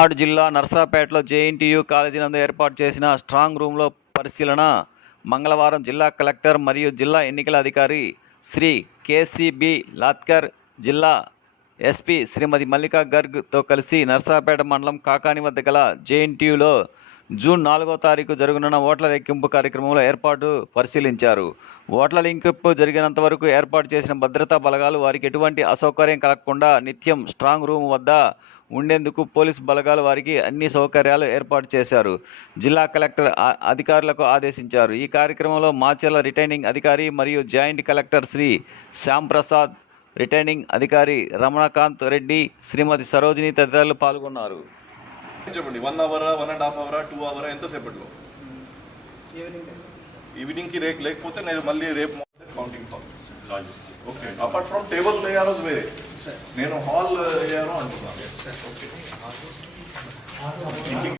పల్నాడు జిల్లా నర్సాపేటలో JNTU college నందు ఏర్పాటు చేసిన స్ట్రాంగ్ రూమ్లో పరిశీలన మంగళవారం జిల్లా కలెక్టర్ మరియు జిల్లా ఎన్నికల అధికారి శ్రీ కేసీబీ లాత్కర్, జిల్లా ఎస్పీ శ్రీమతి మల్లికా గర్గ్తో కలిసి నర్సాపేట మండలం కాకాని వద్ద గల జేఎన్టీయూలో జూన్ 4వ తారీఖు జరగనున్న ఓట్ల లెక్కింపు కార్యక్రమంలో ఏర్పాటు పరిశీలించారు. ఓట్ల లెక్కింపు జరిగినంత వరకు ఏర్పాటు చేసిన భద్రతా బలగాలు వారికి ఎటువంటి అసౌకర్యం కలగకుండా నిత్యం స్ట్రాంగ్ రూమ్ వద్ద ఉండేందుకు పోలీసు బలగాలు వారికి అన్ని సౌకర్యాలు ఏర్పాటు చేశారు. జిల్లా కలెక్టర్ అధికారులకు ఆదేశించారు. ఈ కార్యక్రమంలో మాచెర్ల రిటైనింగ్ అధికారి మరియు joint collector Shri Shyamprasad, returning అధికారి రమణకాంత్ రెడ్డి, శ్రీమతి సరోజిని తదితరులు పాల్గొన్నారు. చెప్పండి, 1 అవర్, 1.5 అవర్, 2 అవర్, ఎంతసేపట్లో? ఈవినింగ్కి లేకపోతే నేను మళ్ళీ రేపు counting okay. Apart from table వేయాలో వేరే నేను హాల్ వేయాలో అంటున్నాను.